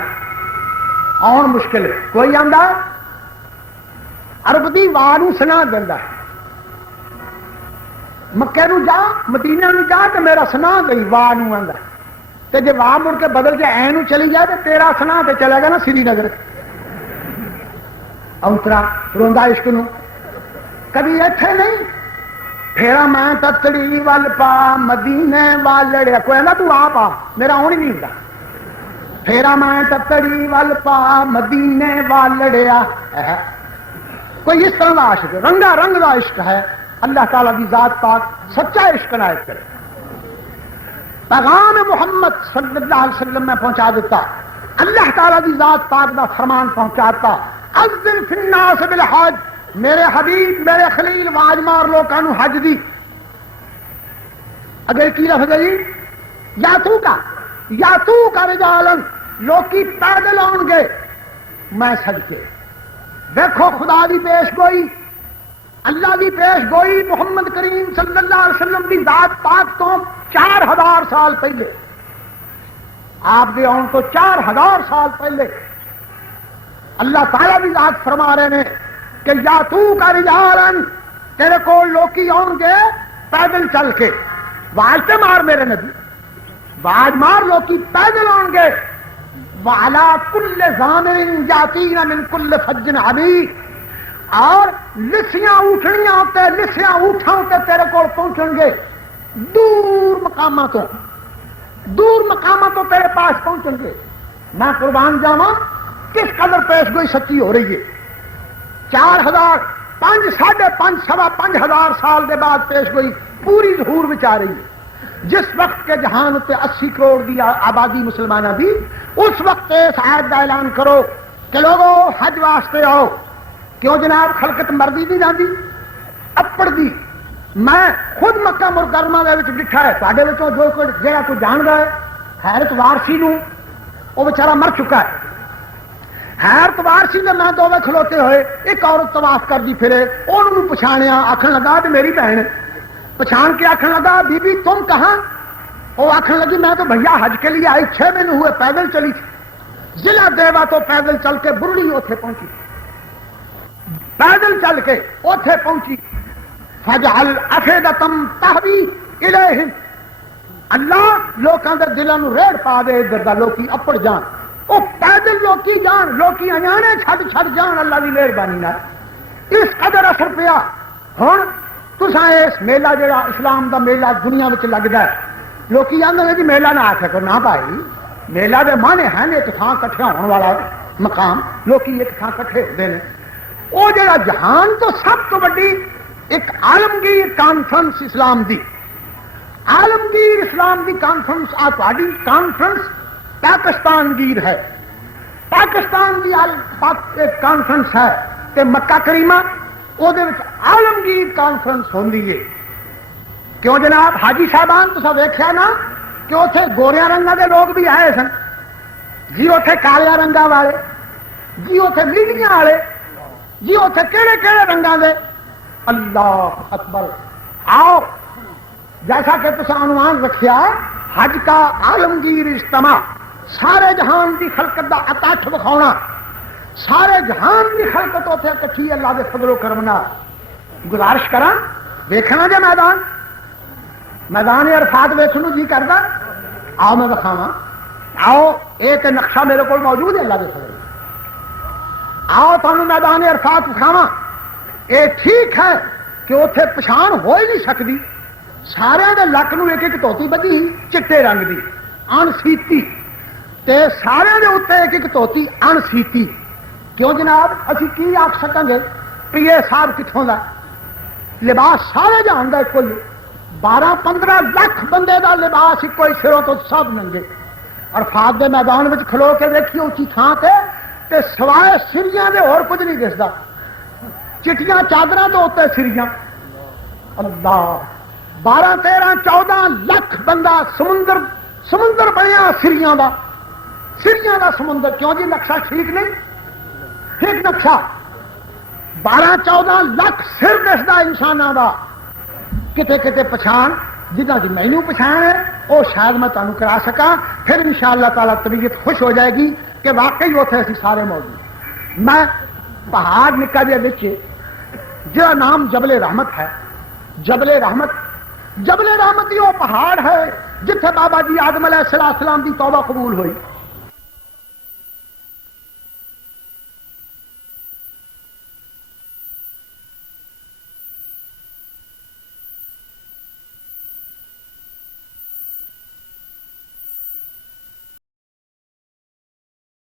آن مشکل ہے کوئی آندا عرب دی واہ سنا دینا مکے نو جا مدینہ نو جا تو میرا سنا گئی واہ آندا تو جب آپ مڑ کے بدل کے اینو چلی جائے تو تیرا سنا پہ چلے گا نا سری نگر اترا روندا عشق نو کبھی ایتھے نہیں پھیرا میں تتڑی ول پا مدینے وال لڑیا کوئی نہ تو آپ آ میرا آن ہی نہیں ہوتا پھیرا میں تتڑی ول پا مدینے وال لڑیا کوئی اس طرح کا عاشق رنگا رنگ کا عشق ہے اللہ تعالیٰ کی ذات پاک سچا عشق عنایت کرے پیغام محمد صلی اللہ علیہ وسلم میں پہنچا دیتا اللہ تعالیٰ کی ذات پاک کا فرمان پہنچاتا اذن فی الناس بالحج میرے حبیب میرے خلیل واج مار لوگوں حج دی اگر کی لفظ ہے یا تو کا رجالن لوکی پیدل آن گے میں سجدے دیکھو خدا دی پیش گوئی اللہ دی پیش گوئی محمد کریم صلی اللہ علیہ وسلم دی ذات پاک تو 4000 سال پہلے آپ دے آن تو 4000 سال پہلے اللہ تعالیٰ بھی ذات فرما رہے ہیں کہ یا تو کا رجالن تیرے کو لوکی آن گے پیدل چل کے واج تے مار میرے نبی واج مار لوکی پیدل آن گے وعلا کل ضامر یاتین من کل فج عمیق اور لسیاں اٹھنیاں ہوتے لسیاں اٹھاں ہوتے تیرے کو پہنچن گے دور مقامات تیرے پاس پہنچن گے میں قربان جاواں کس قدر پیش گوئی سچی ہو رہی ہے 4000 5.5 سوا 5000 سال کے بعد پیش گوئی پوری ظہور میں آ رہی ہے جس وقت کے جہان تے 80 کروڑ دی آبادی مسلمانہ دی اس وقت اس آیت کا اعلان کرو کہ لوگو حج واسطے آؤ کیوں جناب خلقت مردی نہیں جاندی اپڑ دی میں خود مکہ مکرمہ دے وچ بٹھا ہے ساڈے وچوں جو کوئی جہاں کوئی جاندا ہے حیرت وارسی نو وہ بیچارہ مر چکا ہے حیرت وارسی نے میں دوویں کھلوتے ہوئے ایک عورت طواف کر دی پھرے انہوں پچھاڑیا آخر لگا کہ میری بہن پچھان کے آخر لگا بی بی تم کہاں وہ آخر لگی میں تو بھیا حج کے لیے آئی 6 مہینے ہوئے پیدل چلی تھی ضلع دیوا تو پیدل چل کے برڑی اوتھے پہنچی پیدل چل کے اوتھے پہنچی فجعل افئدۃ تہوی الیہم اللہ لوکاں دے دلاں نو ریڑ پا دے ادھر دا لوکی اپڑ جان وہ پیدل لوکی جان لوکی انجانے چھڑ جان اللہ دی مہربانی نال اس قدر اثر پیا ہن تساں اس میلہ جڑا اسلام دا میلہ دنیا وچ لگدا ہے لوکی آندے جی میلہ نہ آکھیا کرو نہ بھائی میلہ دے معنی ہے ایک تھاں کٹھا ہون والا مقام لوکی ایک تھاں کٹھے ہوندے نے وہ جڑا جہان تو سب تو بڑی ایک عالمگیر کانفرنس اسلام دی عالمگیر اسلام دی کانفرنس آتواڈی کانفرنس پاکستان گیر ہے پاکستان کی ایک کانفرنس ہے کہ مکہ کریمہ وہ عالمگیر کانفرنس ہوندی ہے کیوں جناب حاجی صاحبان تو سب ویکھیا نا کہ اتنے گوریاں رنگاں دے لوگ بھی آئے سن جی اتنے کالیا رنگاں والے جی اتنے نیلیاں والے جی اتنے کہڑے کہڑے رنگاں دے اللہ اکبر آؤ جیسا کہ تصا عنوان رکھیا حج کا عالمگیر اجتماع سارے جہان کی خلقت کا اکٹھ بکھاؤنا سارے جہان کی خلقت اتنے کٹھی اللہ کے فضل و کرم نال گزارش کراں ویکھنا جے میدان عرفات ویکھن جی کردا آؤ میں دکھاواں آؤ ایک نقشہ میرے کو موجود ہے اللہ کے فضل آؤ تمہیں میدان عرفات دکھاواں یہ ٹھیک ہے کہ اتنے پچھان ہو ہی نہیں سکتی سارے دے لک نو ایک ایک توتی بدھی چٹے رنگ دی ان سیتی تے سارے دے اتنے ایک ایک توتی ان سیتی کیوں جناب اسی کی آخ سکیں گے کہ یہ صاحب کتوں کا لباس سارے جہان کا ایک 12-15 لاکھ بندے دا لباس ایک سروں تو سب ننگے اور فات دے میدان میں کھلو کے دیکھیے اچھی تھان تے سوائے سریاں دے اور کچھ نہیں دستا چٹیاں چادراں تو اتنے سریاں اللہ 12-13-14 لاکھ بندہ سمندر بنیا سریاں دا سمندر کیوں جی نقشہ ٹھیک نہیں ٹھیک نقشہ 12-14 لاکھ سر دستا انسانوں کا کتے کتے پچھان جنہ کی مینو پچھان ہے وہ شاید میں تمہیں کرا سکا پھر انشاءاللہ تعالیٰ طبیعت خوش ہو جائے گی کہ واقعی اتنے اسی سارے موجود میں پہاڑ نکا جہا بچ جہاں نام جبل رحمت ہے جبل رحمت جبل رحمتی وہ پہاڑ ہے جتھے بابا جی آدم علیہ السلام دی توبہ قبول ہوئی.